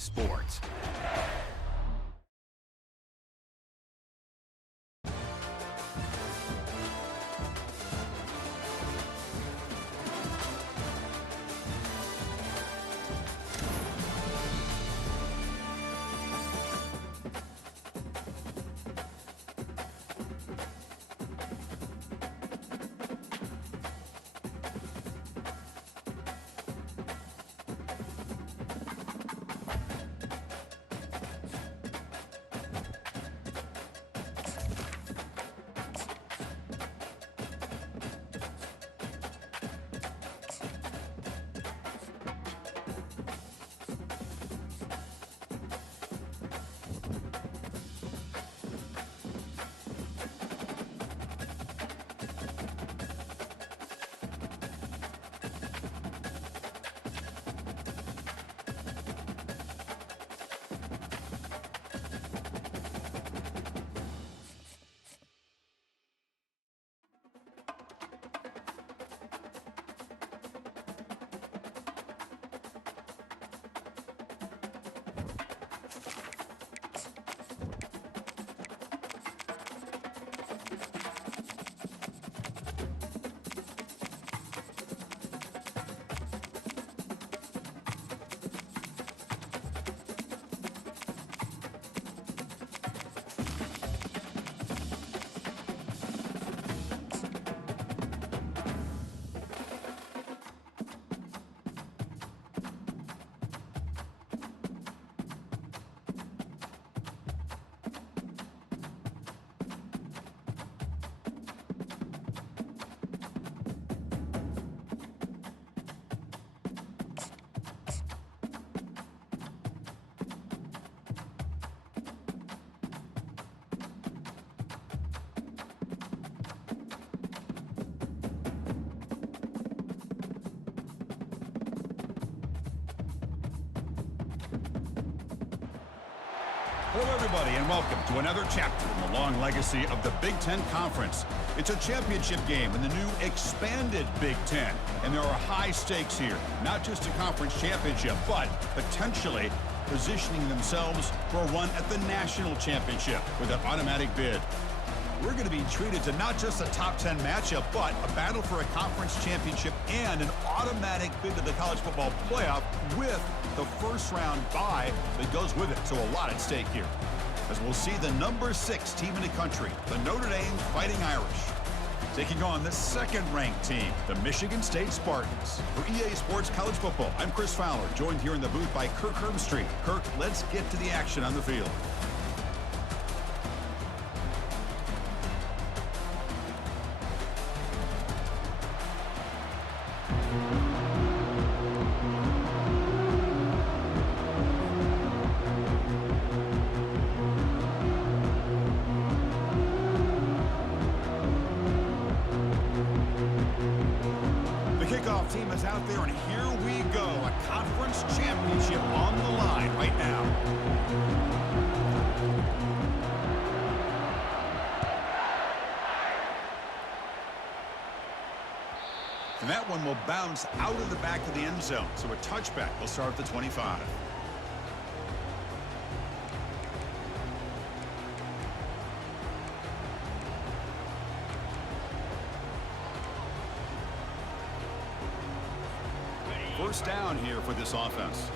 Sports. Hello, everybody, and welcome to another chapter in the long legacy of the Big Ten Conference. It's a championship game in the new expanded Big Ten, and there are high stakes here, not just a conference championship, but potentially positioning themselves for a run at the national championship with an automatic bid. We're going to be treated to not just a top 10 matchup, but a battle for a conference championship and an automatic bid to the college football playoff with the first round bye that goes with it. So a lot at stake here, as we'll see the number 6 team in the country, the Notre Dame Fighting Irish, taking on the second-ranked team, the Michigan State Spartans. For EA Sports College Football, I'm Chris Fowler, joined here in the booth by Kirk Herbstreit. Kirk, let's get to the action on the field. Team is out there, and here we go. A conference championship on the line right now. And that one will bounce out of the back of the end zone. So a touchback will start at the 25. First down here for this offense.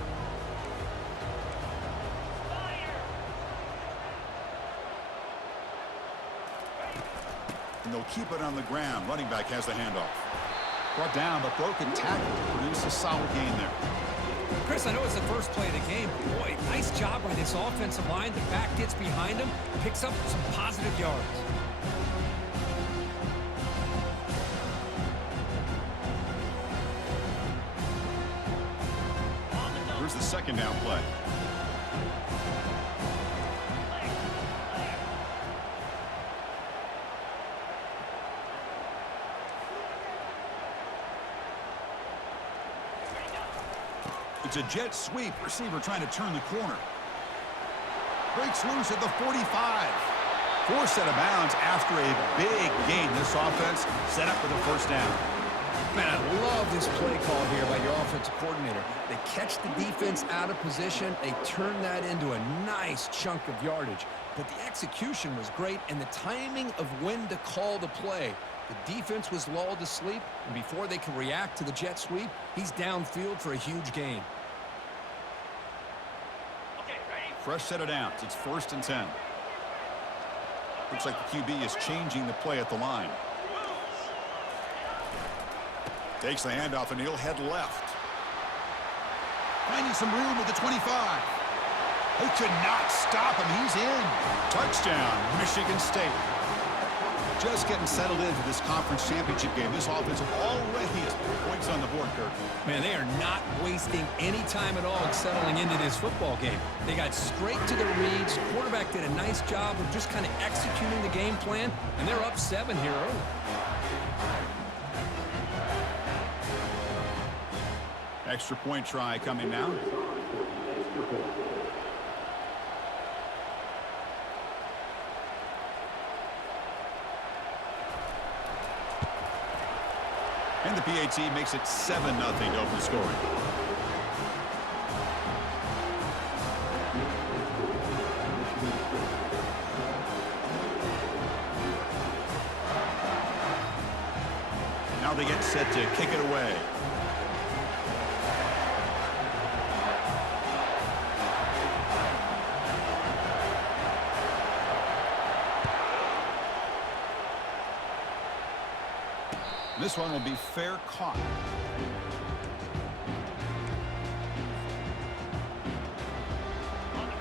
And they'll keep it on the ground. Running back has the handoff. Brought down, but broken tackle to produce a solid gain there. Chris, I know it's the first play of the game. Boy, nice job by this offensive line. The back gets behind him, picks up some positive yards. Here's the second down play. It's a jet sweep. Receiver trying to turn the corner. Breaks loose at the 45. Forced out of bounds after a big gain. This offense set up for the first down. Man, I love this play call here by your offensive coordinator. They catch the defense out of position. They turn that into a nice chunk of yardage. But the execution was great, and the timing of when to call the play. The defense was lulled to sleep, and before they could react to the jet sweep, he's downfield for a huge gain. Fresh set of downs. It's 1st and 10. Looks like the QB is changing the play at the line. Takes the handoff, and he'll head left. Finding some room at the 25. They could not stop him. He's in. Touchdown, Michigan State. Just getting settled into this conference championship game. This offense already has points on the board, Kirk. Man, they are not wasting any time at all settling into this football game. They got straight to the reads. Quarterback did a nice job of just kind of executing the game plan, and they're up 7 here early. Extra point try coming now. And the PAT makes it 7-0 to open scoring. Now they get set to kick it away. This one will be fair caught.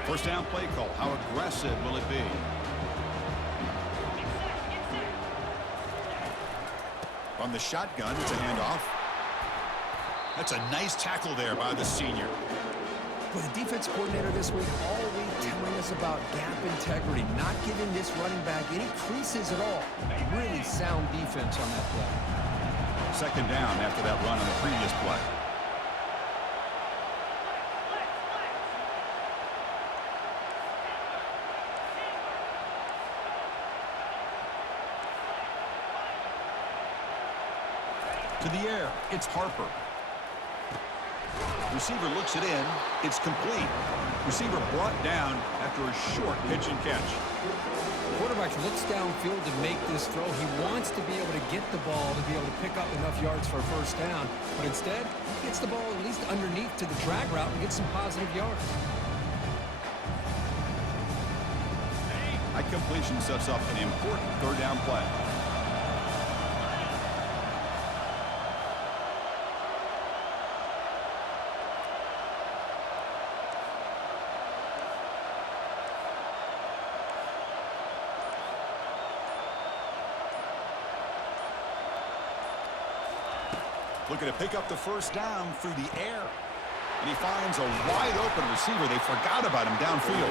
First down play call. How aggressive will it be? From the shotgun, it's a handoff. That's a nice tackle there by the senior. For the defense coordinator this week, all week telling us about gap integrity, not giving this running back any creases at all. Really sound defense on that play. Second down after that run on the previous play. To the air, it's Harper. Receiver looks it in. It's complete. Receiver brought down after a short pitch and catch. Quarterback looks downfield to make this throw. He wants to be able to get the ball to be able to pick up enough yards for a first down. But instead, he gets the ball at least underneath to the drag route and gets some positive yards. That completion sets up an important third down play. Looking to pick up the first down through the air. And he finds a wide-open receiver. They forgot about him downfield.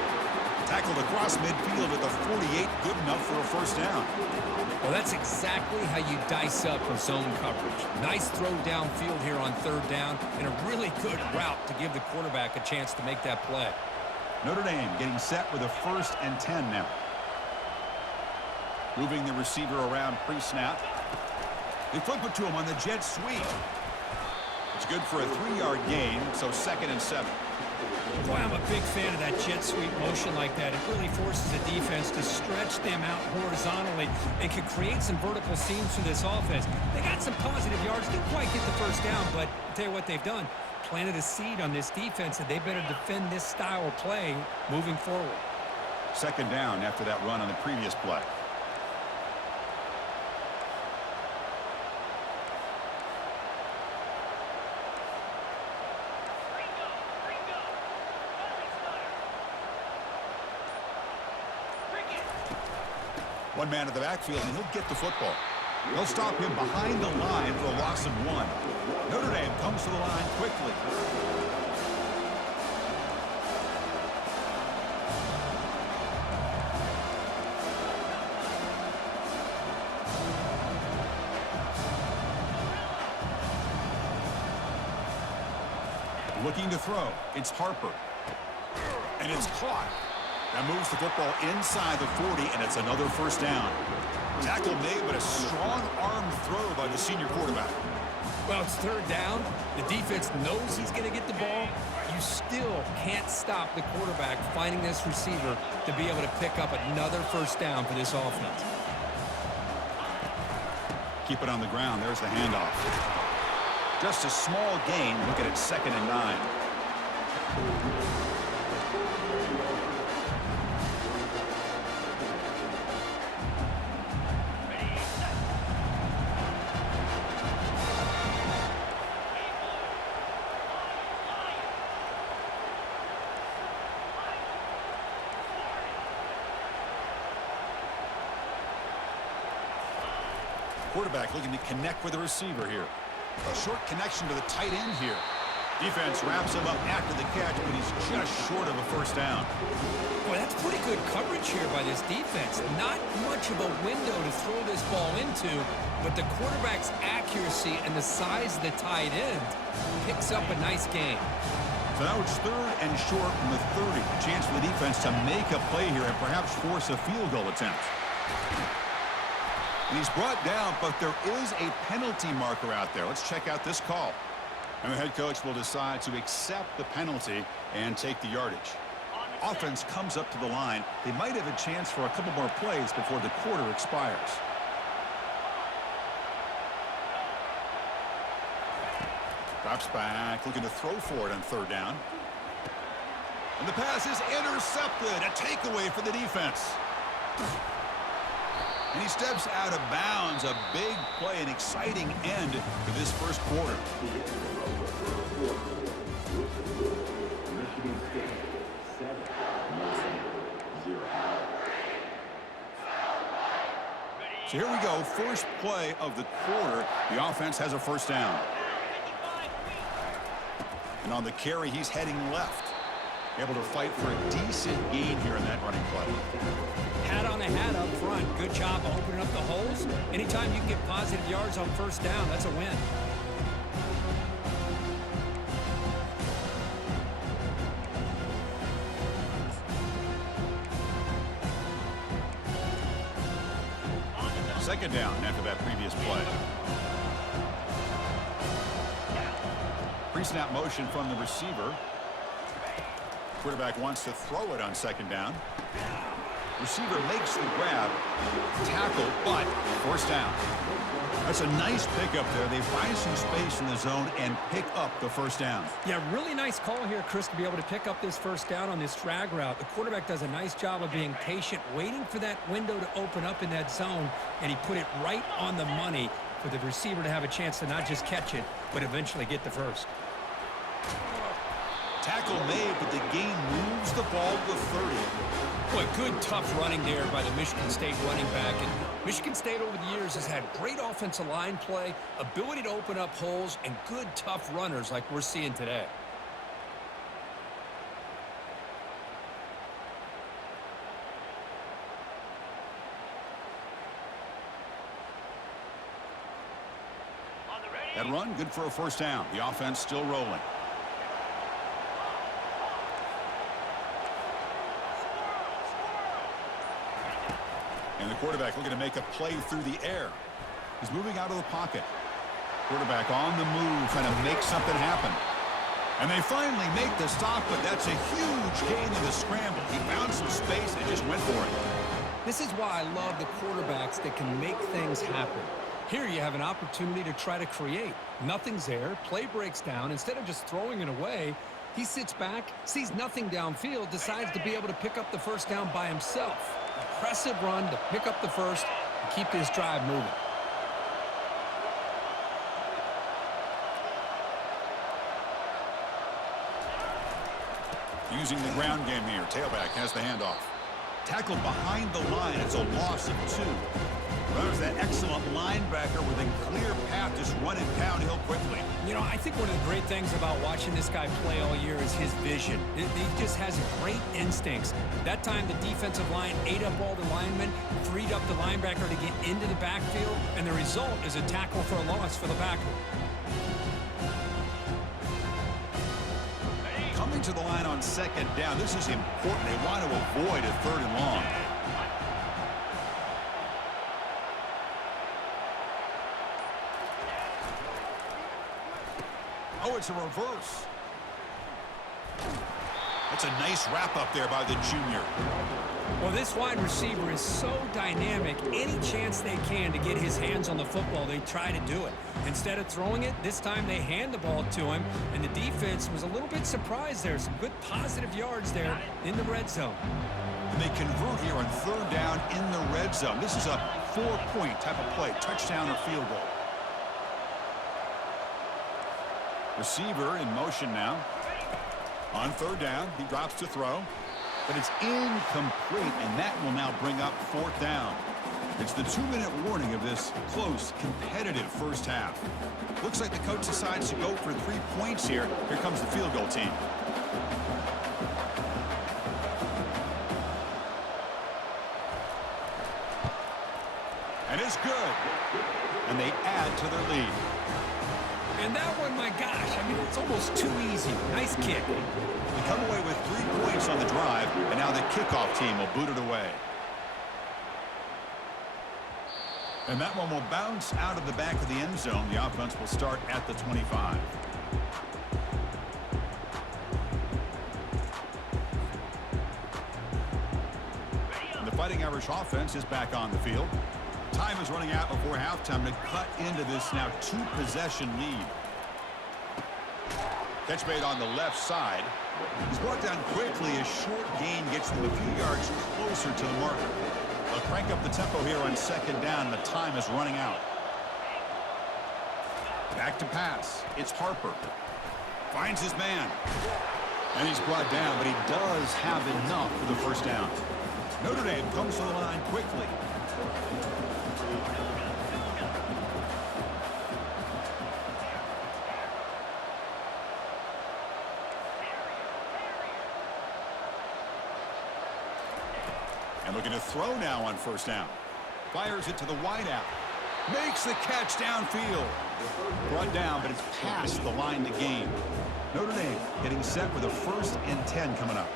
Tackled across midfield at the 48. Good enough for a first down. Well, that's exactly how you dice up a zone coverage. Nice throw downfield here on third down, and a really good route to give the quarterback a chance to make that play. Notre Dame getting set with a 1st and 10 now. Moving the receiver around pre-snap. They flip it to him on the jet sweep. It's good for a 3-yard gain, so 2nd and 7. Boy, I'm a big fan of that jet sweep motion like that. It really forces the defense to stretch them out horizontally and can create some vertical seams for this offense. They got some positive yards. Didn't quite get the first down, but I'll tell you what they've done. Planted a seed on this defense, and they better defend this style of play moving forward. 2nd down after that run on the previous play. One man at the backfield, and he'll get the football. They'll stop him behind the line for a loss of 1. Notre Dame comes to the line quickly. Looking to throw. It's Harper. And it's caught. That moves the football inside the 40, and it's another first down. Tackle made, but a strong arm throw by the senior quarterback. Well, it's third down. The defense knows he's going to get the ball. You still can't stop the quarterback finding this receiver to be able to pick up another first down for this offense. Keep it on the ground. There's the handoff. Just a small gain. Looking at 2nd and 9. Quarterback looking to connect with the receiver here. A short connection to the tight end here. Defense wraps him up after the catch, but he's just short of a first down. Boy, that's pretty good coverage here by this defense. Not much of a window to throw this ball into, but the quarterback's accuracy and the size of the tight end picks up a nice gain. So now it's 3rd and short from the 30. Chance for the defense to make a play here and perhaps force a field goal attempt. And he's brought down, but there is a penalty marker out there. Let's check out this call. And the head coach will decide to accept the penalty and take the yardage. Offense comes up to the line. They might have a chance for a couple more plays before the quarter expires. Drops back, looking to throw for it on 3rd down. And the pass is intercepted. A takeaway for the defense. And he steps out of bounds. A big play, an exciting end to this first quarter. So here we go, first play of the quarter. The offense has a first down. And on the carry, he's heading left. Able to fight for a decent gain here in that running play. Hat on a hat up front. Good job of opening up the holes. Anytime you can get positive yards on first down, that's a win. Second down after that previous play. Pre-snap motion from the receiver. Quarterback wants to throw it on 2nd down. Receiver makes the grab. Tackle, but first down. That's a nice pickup there. They find some space in the zone and pick up the first down. Yeah, really nice call here, Chris, to be able to pick up this first down on this drag route. The quarterback does a nice job of being patient, waiting for that window to open up in that zone, and he put it right on the money for the receiver to have a chance to not just catch it, but eventually get the first. Tackle made, but the gain moves the ball to the 30. Boy, good, tough running there by the Michigan State running back. And Michigan State over the years has had great offensive line play, ability to open up holes, and good, tough runners like we're seeing today. That run, good for a first down. The offense still rolling. And the quarterback looking to make a play through the air. He's moving out of the pocket. Quarterback on the move, trying to make something happen. And they finally make the stop, but that's a huge gain in the scramble. He found some space and just went for it. This is why I love the quarterbacks that can make things happen. Here you have an opportunity to try to create. Nothing's there. Play breaks down. Instead of just throwing it away, he sits back, sees nothing downfield, decides to be able to pick up the first down by himself. Impressive run to pick up the first and keep this drive moving. Using the ground game here. Tailback has the handoff. Tackled behind the line. It's a loss of 2. There's that excellent linebacker with a clear path, just running downhill quickly. You know, I think one of the great things about watching this guy play all year is his vision. He just has great instincts. That time, the defensive line ate up all the linemen, freed up the linebacker to get into the backfield, and the result is a tackle for a loss for the backer. Coming to the line on 2nd down, this is important. They want to avoid a 3rd and long. Oh, it's a reverse. That's a nice wrap up there by the junior. Well, this wide receiver is so dynamic. Any chance they can to get his hands on the football, they try to do it. Instead of throwing it, this time they hand the ball to him, and the defense was a little bit surprised there. Some good positive yards there in the red zone. And they convert here on third down in the red zone. This is a 4-point type of play, touchdown or field goal. Receiver in motion now. On third down, he drops to throw. But it's incomplete, and that will now bring up fourth down. It's the 2-minute warning of this close, competitive first half. Looks like the coach decides to go for 3 points here. Here comes the field goal team. And it's good. And they add to their lead. And that one, my gosh, I mean, it's almost too easy. Nice kick. They come away with 3 points on the drive, and now the kickoff team will boot it away. And that one will bounce out of the back of the end zone. The offense will start at the 25. And the Fighting Irish offense is back on the field. Time is running out before halftime to cut into this now 2-possession lead. Catch made on the left side. He's brought down quickly. A short gain gets them a few yards closer to the marker. They'll crank up the tempo here on second down. The time is running out. Back to pass. It's Harper. Finds his man. And he's brought down, but he does have enough for the first down. Notre Dame comes to the line quickly. And looking to throw now on first down. Fires it to the wideout. Makes the catch downfield. Brought down, but it's past the line to gain. Notre Dame getting set with a 1st and 10 coming up.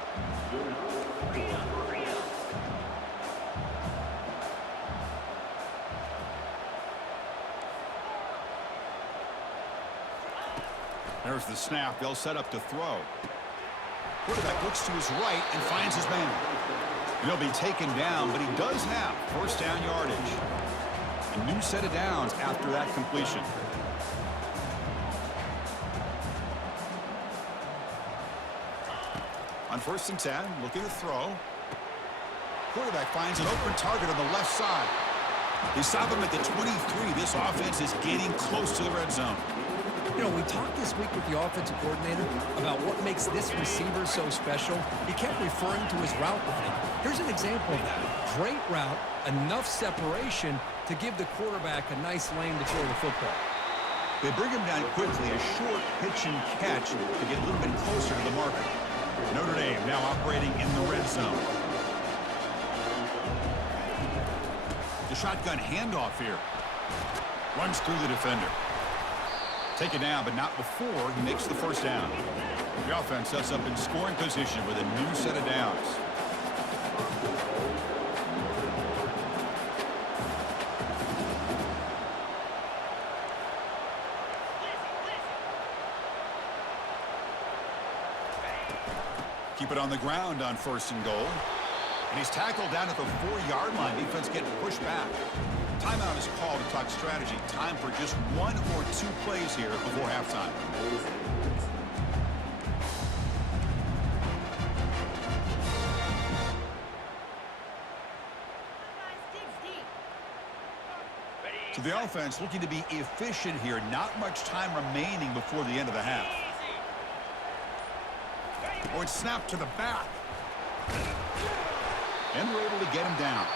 There's the snap. They'll set up to throw. Quarterback looks to his right and finds his man. He'll be taken down, but he does have first down yardage. A new set of downs after that completion. On 1st and 10, looking to throw. Quarterback finds an open target on the left side. They stop him at the 23. This offense is getting close to the red zone. You know, we talked this week with the offensive coordinator about what makes this receiver so special. He kept referring to his route running. Here's an example of that. Great route, enough separation to give the quarterback a nice lane to throw the football. They bring him down quickly, a short pitch and catch to get a little bit closer to the marker. Notre Dame now operating in the red zone. The shotgun handoff here. Runs through the defender. Taken down, but not before he makes the first down. The offense sets up in scoring position with a new set of downs. Keep it on the ground on 1st and goal. And he's tackled down at the 4-yard line. Defense getting pushed back. Timeout is called to talk strategy. Time for just 1 or 2 plays here before halftime. So the offense looking to be efficient here. Not much time remaining before the end of the half. Oh, it's snapped to the back. And we're able to get him down.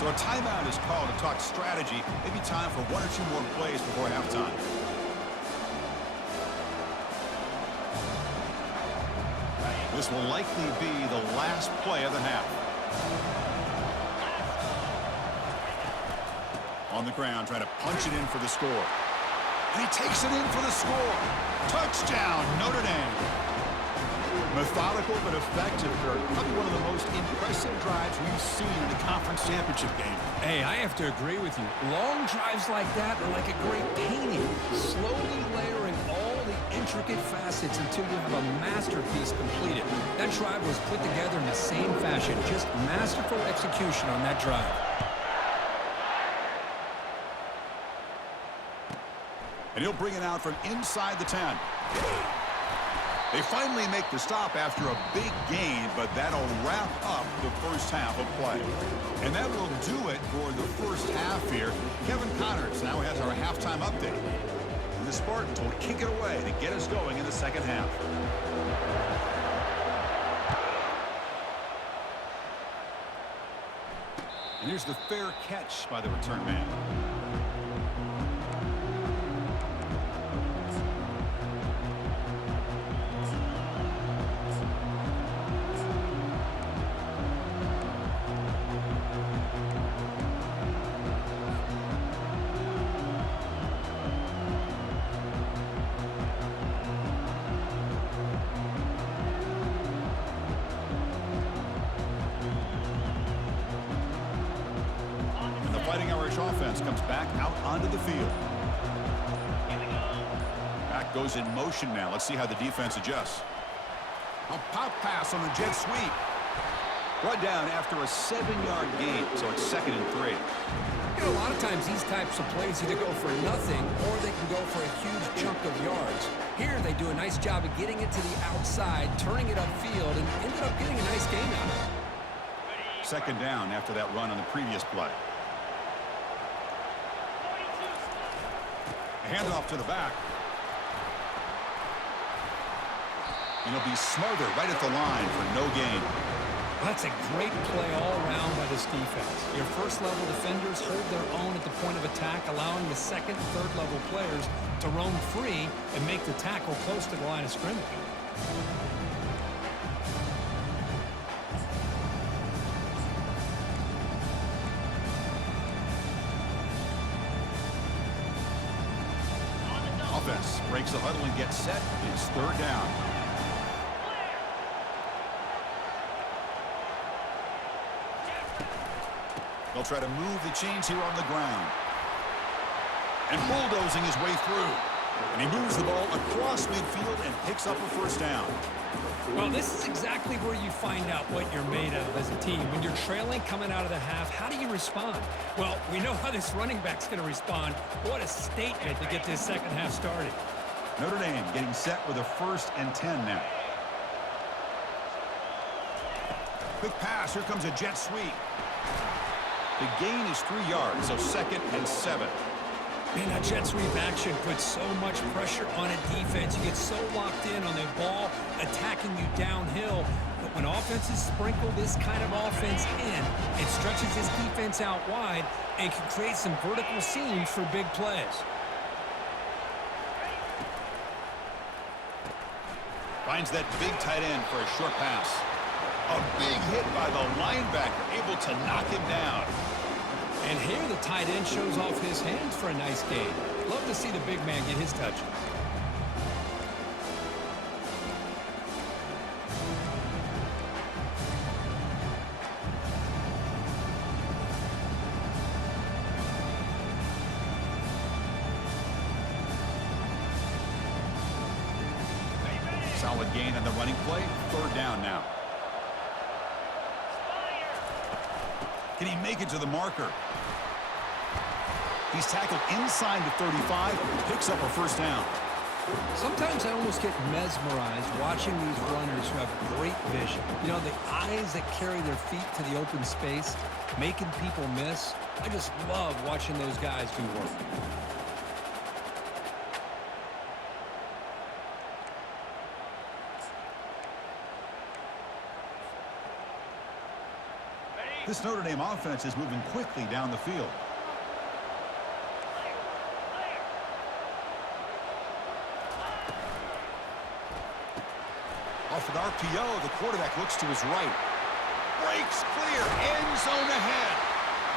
So a timeout is called to talk strategy. Maybe time for 1 or 2 more plays before halftime. This will likely be the last play of the half. On the ground, trying to punch it in for the score. And he takes it in for the score. Touchdown, Notre Dame. Methodical but effective, Kirk. Probably one of the most impressive drives we've seen in the conference championship game. Hey, I have to agree with you. Long drives like that are like a great painting, slowly layering all the intricate facets until you have a masterpiece completed. That drive was put together in the same fashion. Just masterful execution on that drive. And he'll bring it out from inside the 10. They finally make the stop after a big gain, but that'll wrap up the first half of play. And that will do it for the first half here. Kevin Connors now has our halftime update. And the Spartans will kick it away to get us going in the second half. And here's the fair catch by the return man. Fighting Irish offense comes back out onto the field. Back goes in motion now. Let's see how the defense adjusts. A pop pass on the jet sweep. Brought down after a 7-yard gain, so it's 2nd and 3. You know, a lot of times these types of plays either go for nothing or they can go for a huge chunk of yards. Here they do a nice job of getting it to the outside, turning it upfield, and ended up getting a nice gain out of it. 2nd down after that run on the previous play. Handoff to the back. And he'll be smothered right at the line for no gain. That's a great play all around by this defense. Your first-level defenders hold their own at the point of attack, allowing the second and third-level players to roam free and make the tackle close to the line of scrimmage. Offense breaks the huddle and gets set. It's 3rd down. They'll try to move the chains here on the ground. And bulldozing his way through. And he moves the ball across midfield and picks up a 1st down. Well, this is exactly where you find out what you're made of as a team. When you're trailing coming out of the half, how do you respond? Well, we know how this running back's going to respond. What a statement to get this second half started. Notre Dame getting set with a 1st and 10 now. Quick pass. Here comes a jet sweep. The gain is 3 yards, so 2nd and 7. Man, that jet sweep action puts so much pressure on a defense. You get so locked in on the ball attacking you downhill. But when offenses sprinkle this kind of offense in, it stretches this defense out wide and can create some vertical seams for big plays. Finds that big tight end for a short pass. A big hit by the linebacker, able to knock him down. And here the tight end shows off his hands for a nice gain. Love to see the big man get his touches. Solid gain on the running play. 3rd down now. Can he make it to the marker? He's tackled inside the 35, picks up a 1st down. Sometimes I almost get mesmerized watching these runners who have great vision. You know, the eyes that carry their feet to the open space, making people miss. I just love watching those guys do work. This Notre Dame offense is moving quickly down the field. Off an RPO, the quarterback looks to his right. Breaks clear, end zone ahead.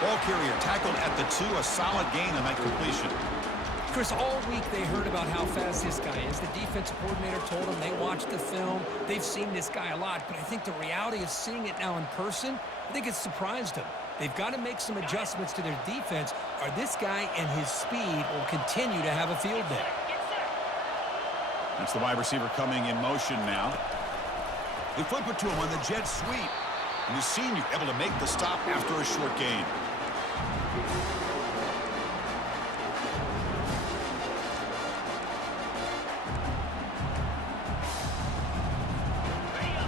Ball carrier tackled at the 2, a solid gain on that completion. Chris, all week they heard about how fast this guy is. The defensive coordinator told them they watched the film. They've seen this guy a lot, but I think the reality of seeing it now in person, I think it's surprised them. They've got to make some adjustments to their defense, or this guy and his speed will continue to have a field day. That's the wide receiver coming in motion now. They flip it to him on the jet sweep. And the senior able to make the stop after a short gain.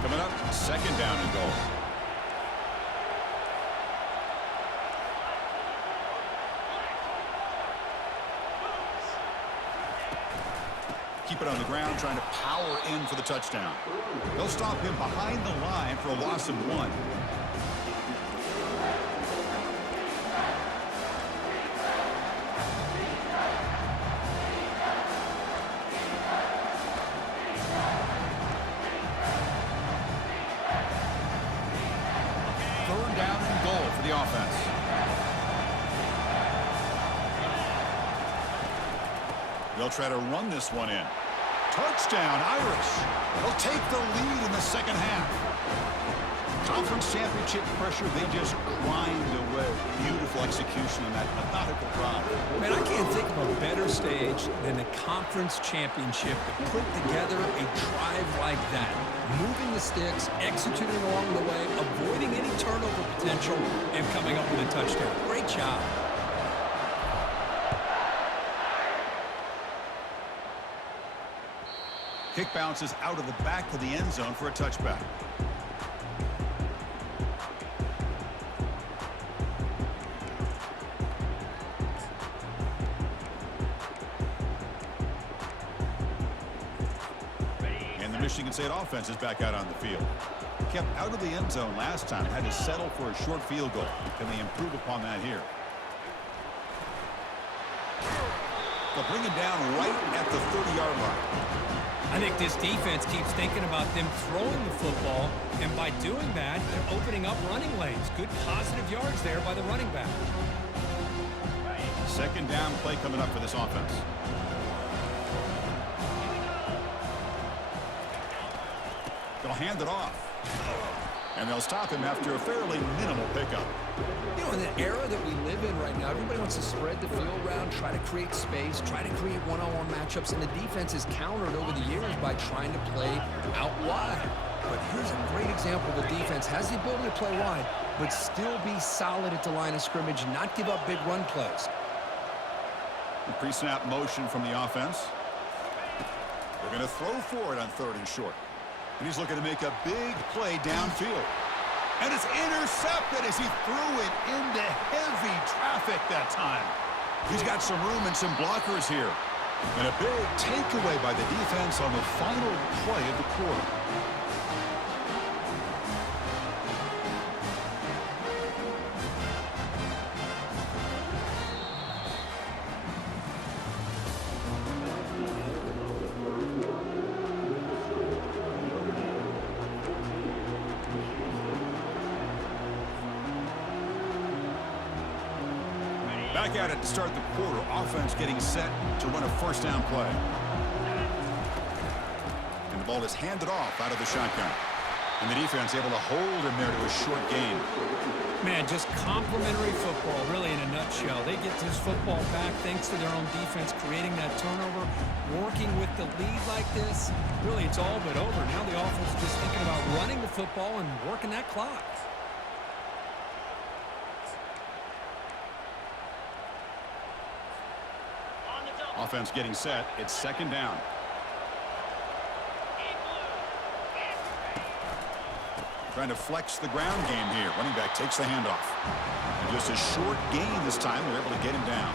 Coming up, second down and goal. Keep it on the ground, trying to power in for the touchdown. They'll stop him behind the line for a loss of 1. Third down and goal for the offense. They'll try to run this one in. Touchdown, Irish. They'll take the lead in the second half. Conference championship pressure, they just grind away. Beautiful execution on that methodical drive. Man, I can't think of a better stage than the conference championship to put together a drive like that. Moving the sticks, executing along the way, avoiding any turnover potential, and coming up with a touchdown. Great job. Kick bounces out of the back of the end zone for a touchback. And the Michigan State offense is back out on the field. Kept out of the end zone last time, had to settle for a short field goal. Can they improve upon that here? They'll bring it down right at the 30-yard line. I think this defense keeps thinking about them throwing the football, and by doing that, they're opening up running lanes. Good positive yards there by the running back. Second down play coming up for this offense. They'll hand it off. And they'll stop him after a fairly minimal pickup. You know, in the era that we live in right now, everybody wants to spread the field around, try to create space, try to create one-on-one matchups, and the defense is countered over the years by trying to play out wide. But here's a great example. The defense has the ability to play wide, but still be solid at the line of scrimmage, not give up big run plays. The pre-snap motion from the offense. They're going to throw for it on 3rd and short. And he's looking to make a big play downfield. And it's intercepted as he threw it into heavy traffic that time. He's got some room and some blockers here. And a big takeaway by the defense on the final play of the quarter. Back at it to start the quarter. Offense getting set to run a first down play. And the ball is handed off out of the shotgun. And the defense able to hold him there to a short gain. Man, just complimentary football, really in a nutshell. They get this football back thanks to their own defense, creating that turnover, working with the lead like this. Really, it's all but over. Now the offense is just thinking about running the football and working that clock. Offense getting set. It's second down. Trying to flex the ground game here. Running back takes the handoff. And just a short gain this time. They're able to get him down.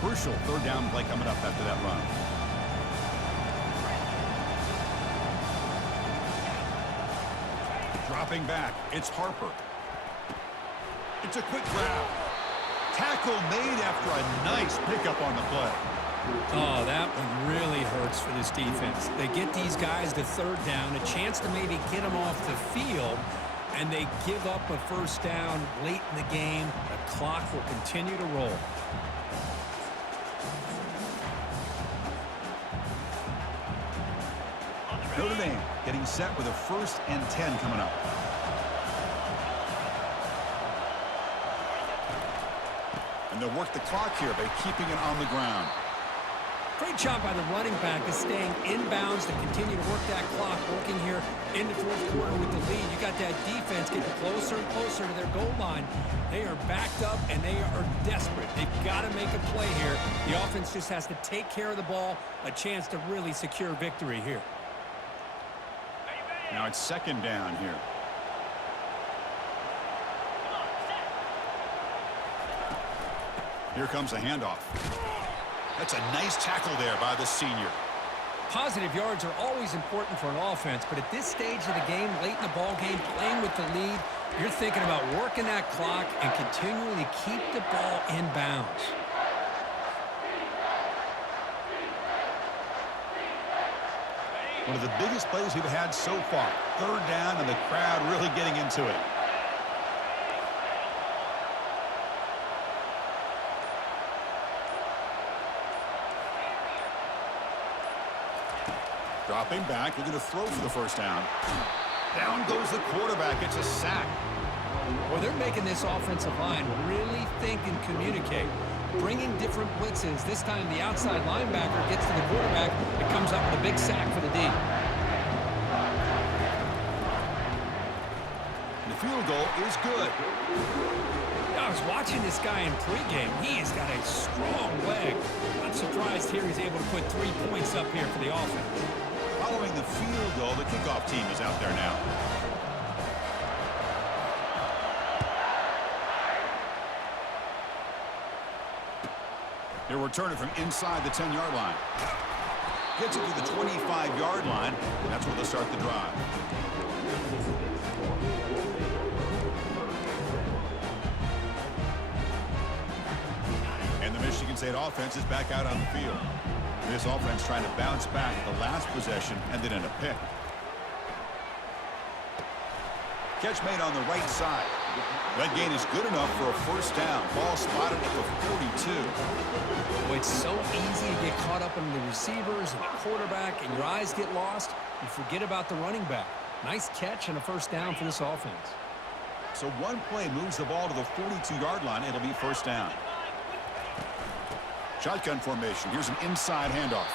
Crucial third down play coming up after that run. Dropping back, it's Harper. It's a quick grab. Tackle made after a nice pickup on the play. Oh, that one really hurts for this defense. They get these guys to third down, a chance to maybe get them off the field, and they give up a first down late in the game. The clock will continue to roll. Notre Dame getting set with a 1st and 10 coming up. And they'll work the clock here by keeping it on the ground. Great job by the running back is staying inbounds to continue to work that clock, working here in the 4th quarter with the lead. You got that defense getting closer and closer to their goal line. They are backed up, and they are desperate. They've got to make a play here. The offense just has to take care of the ball, a chance to really secure victory here. Now it's 2nd down here. Here comes a handoff. That's a nice tackle there by the senior. Positive yards are always important for an offense, but at this stage of the game, late in the ball game, playing with the lead, you're thinking about working that clock and continuing to keep the ball in bounds. One of the biggest plays we've had so far. 3rd down, and the crowd really getting into it. Dropping back, looking to throw for the 1st down. Down goes the quarterback. It's a sack. Well, they're making this offensive line really think and communicate, bringing different blitzes. This time the outside linebacker gets to the quarterback. It comes up with a big sack for the D. The field goal is good. I was watching this guy in pregame. He has got a strong leg. I'm surprised here he's able to put 3 points up here for the offense. Following the field goal, the kickoff team is out there now. They're returning from inside the 10-yard line. Gets it to the 25-yard line, and that's where they'll start the drive. And the Michigan State offense is back out on the field. This offense trying to bounce back. The last possession ended in a pick. Catch made on the right side. That gain is good enough for a 1st down. Ball spotted at the 42. Well, it's so easy to get caught up in the receivers and the quarterback, and your eyes get lost. You forget about the running back. Nice catch and a 1st down for this offense. So one play moves the ball to the 42-yard line. It'll be 1st down. Shotgun formation. Here's an inside handoff.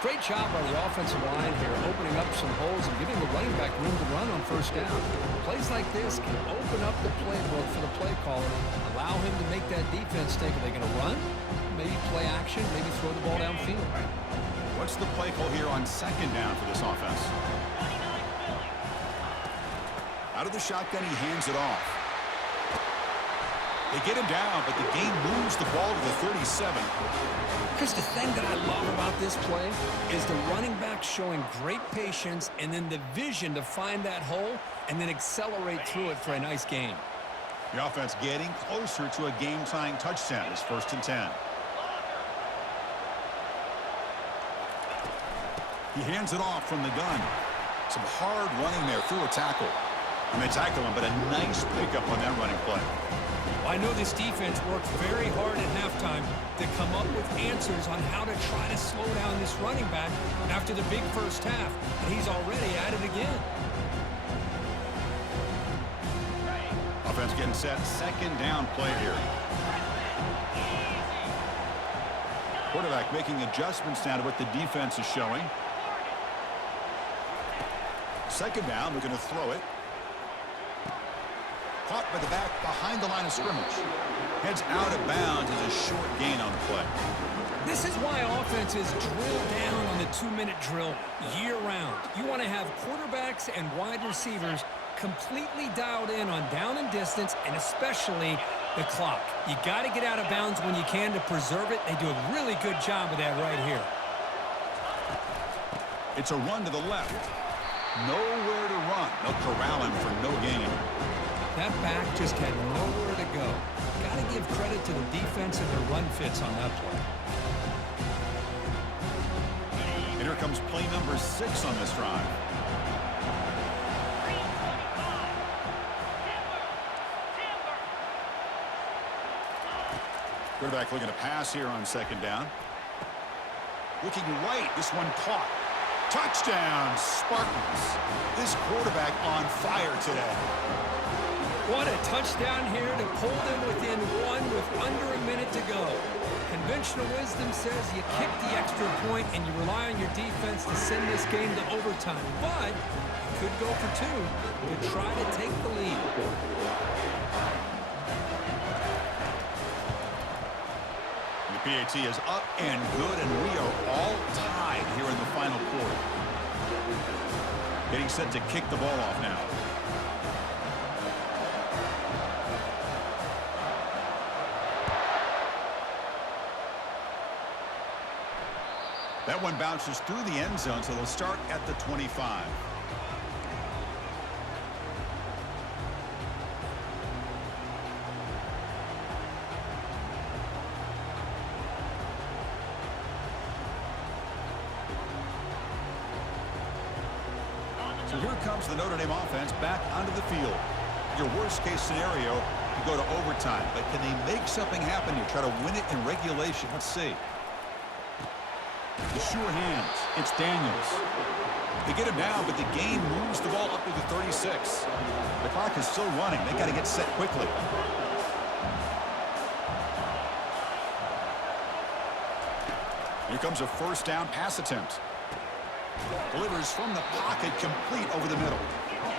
Great job by the offensive line here, opening up some holes and giving the running back room to run on 1st down. Plays like this can open up the playbook for the play caller, allow him to make that defense think, are they going to run? Maybe play action, maybe throw the ball downfield. What's the play call here on 2nd down for this offense? Out of the shotgun, he hands it off. They get him down, but the game moves the ball to the 37. Chris, the thing that I love about this play is the running back showing great patience and then the vision to find that hole and then accelerate through it for a nice gain. The offense getting closer to a game-tying touchdown. It's 1st and 10. He hands it off from the gun. Some hard running there through a tackle. And they tackle him, but a nice pickup on that running play. Well, I know this defense worked very hard at halftime to come up with answers on how to try to slow down this running back after the big 1st half. And he's already at it again. Offense getting set. 2nd down play here. Quarterback making adjustments now to what the defense is showing. 2nd down, looking to throw it. Caught by the back behind the line of scrimmage. Heads out of bounds as a short gain on the play. This is why offenses drill down on the 2-minute drill year-round. You want to have quarterbacks and wide receivers completely dialed in on down and distance, and especially the clock. You got to get out of bounds when you can to preserve it. They do a really good job of that right here. It's a run to the left. Nowhere to run. They'll corral him for no gain. That back just had nowhere to go. Got to give credit to the defense and their run fits on that play. And here comes play number 6 on this drive. Quarterback looking to pass here on 2nd down. Looking right. This one caught. Touchdown, Spartans. This quarterback on fire today. What a touchdown here to pull them within one with under a minute to go. Conventional wisdom says you kick the extra point and you rely on your defense to send this game to overtime. But you could go for two to try to take the lead. The PAT is up and good, and we are all tied here in the final quarter. Getting set to kick the ball off now. That one bounces through the end zone, so they'll start at the 25. So here comes the Notre Dame offense back onto the field. Your worst-case scenario, you go to overtime. But can they make something happen here? Try to win it in regulation. Let's see. The sure hands. It's Daniels. They get him down, but the game moves the ball up to the 36. The clock is still running. They got to get set quickly. Here comes a first down pass attempt. Delivers from the pocket, complete over the middle.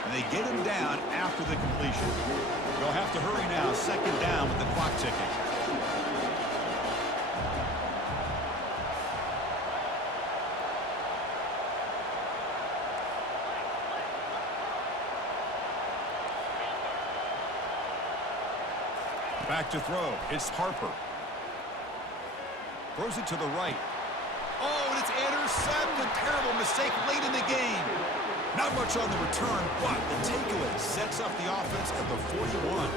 And they get him down after the completion. They'll have to hurry now. Second down with the clock ticking. Back to throw. It's Harper. Throws it to the right. Oh, and it's intercepted. Terrible mistake late in the game. Not much on the return, but the takeaway sets up the offense at the 41.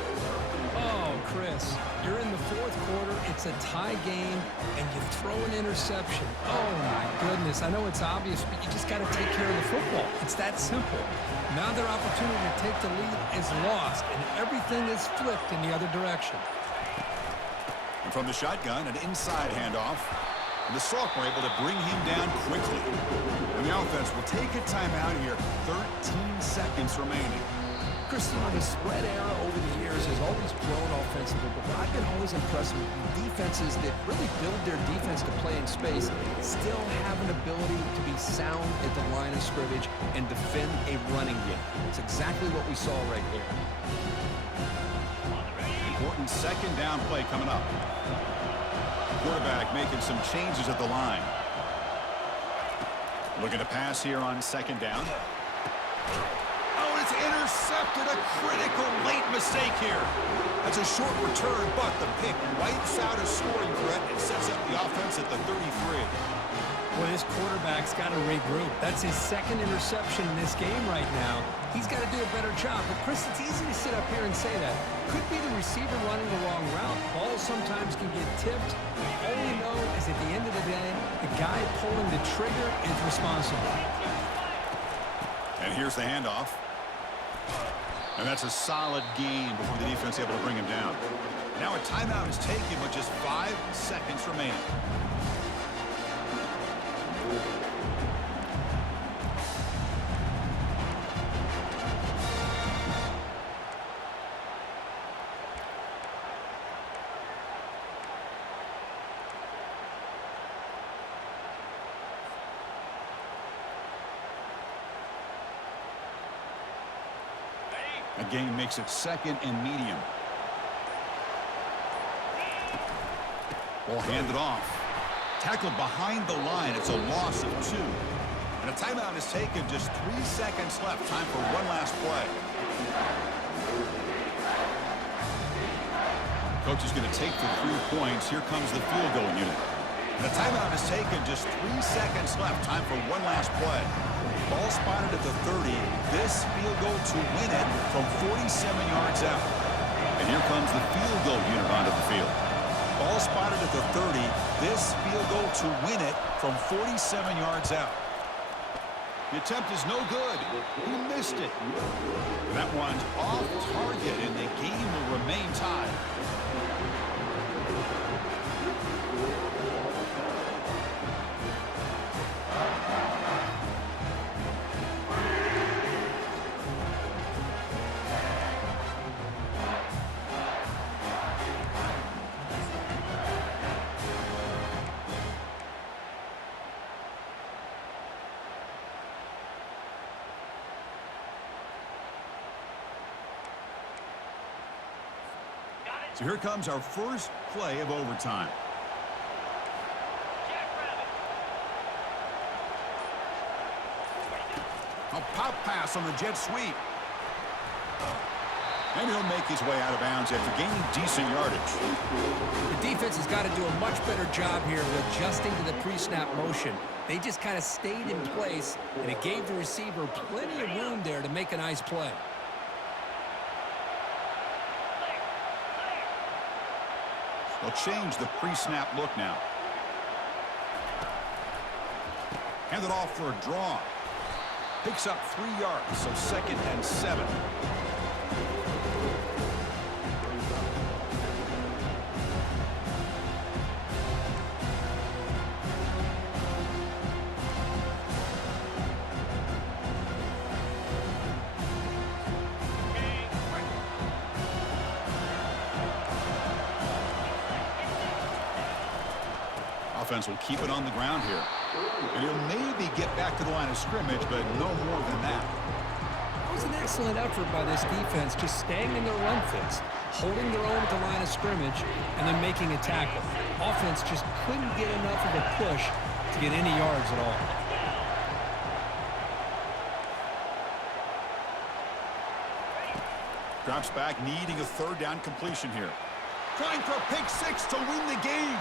Oh, Chris, you're in the fourth quarter. It's a tie game, and you throw an interception. Oh, my goodness. I know it's obvious, but you just got to take care of the football. It's that simple. Now their opportunity to take the lead is lost, and everything is flipped in the other direction. And from the shotgun, an inside handoff. And the sophomore able to bring him down quickly. And the offense will take a timeout here. 13 seconds remaining. Chris, the spread era over the years has always grown offensively, but I've been always impressed with defenses that really build their defense to play in space, still have an ability to be sound at the line of scrimmage and defend a running game. It's exactly what we saw right there. Important second down play coming up. Quarterback making some changes at the line. Looking to pass here on second down. Oh, it's intercepted. A critical late mistake here. That's a short return, but the pick wipes out a scoring threat and sets up the offense at the 33. Well, this quarterback's got to regroup. That's his second interception in this game right now. He's got to do a better job. But, Chris, it's easy to sit up here and say that. Could be the receiver running the wrong route. Balls sometimes can get tipped. All we know is at the end of the day, the guy pulling the trigger is responsible. And here's the handoff. And that's a solid gain before the defense able to bring him down. Now a timeout is taken with just 5 seconds remaining. A gain makes it second and medium. Ball handed off. Tackled behind the line. It's a loss of 2. And a timeout is taken. Just 3 seconds left. Time for one last play. Coach is going to take the 3 points. Here comes the field goal unit. And a timeout is taken. Just 3 seconds left. Time for one last play. Ball spotted at the 30. This field goal to win it from 47 yards out. And here comes the field goal unit onto the field. Ball spotted at the 30. This field goal to win it from 47 yards out. The attempt is no good. He missed it. That one's off target, and the game will remain tied. So here comes our first play of overtime. A pop pass on the jet sweep. And he'll make his way out of bounds after gaining decent yardage. The defense has got to do a much better job here of adjusting to the pre-snap motion. They just kind of stayed in place, and it gave the receiver plenty of room there to make a nice play. They'll change the pre-snap look now. Hand it off for a draw. Picks up 3 yards, so 2nd and 7. Offense will keep it on the ground here. And he'll maybe get back to the line of scrimmage, but no more than that. It was an excellent effort by this defense, just staying in their run fits, holding their own at the line of scrimmage, and then making a tackle. Offense just couldn't get enough of a push to get any yards at all. Drops back, needing a 3rd down completion here. Trying for a pick 6 to win the game.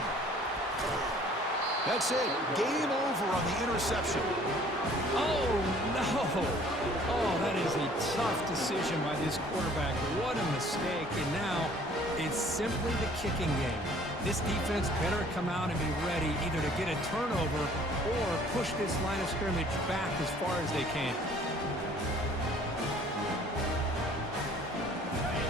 That's it. Game over on the interception. Oh, no. Oh, that is a tough decision by this quarterback. What a mistake. And now it's simply the kicking game. This defense better come out and be ready either to get a turnover or push this line of scrimmage back as far as they can.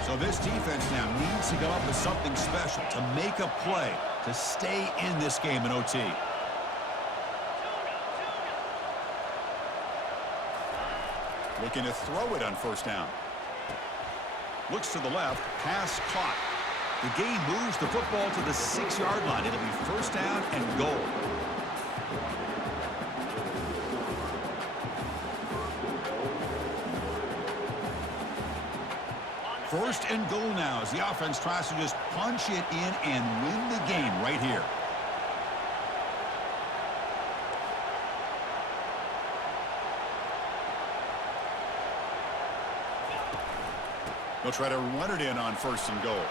So this defense now needs to come up with something special to make a play to stay in this game in OT. Looking to throw it on 1st down. Looks to the left, pass caught. The game moves the football to the 6-yard line. It'll be 1st down and goal. First and goal now as the offense tries to just punch it in and win the game right here. They'll try to run it in on 1st and goal.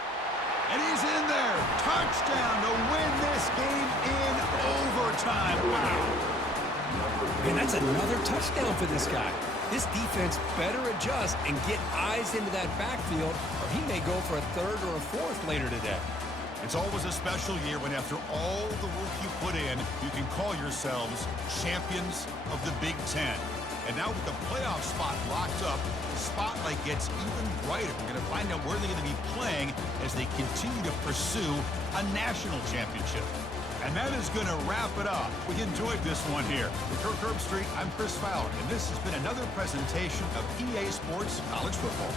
And he's in there. Touchdown to win this game in overtime. Wow. And that's another touchdown for this guy. This defense better adjust and get eyes into that backfield, or he may go for a 3rd or a 4th later today. It's always a special year when after all the work you put in, you can call yourselves champions of the Big Ten. And now with the playoff spot locked up, the spotlight gets even brighter. We're going to find out where they're going to be playing as they continue to pursue a national championship. And that is going to wrap it up. We enjoyed this one here. For Kirk Herbstreit, I'm Chris Fowler, and this has been another presentation of EA Sports College Football.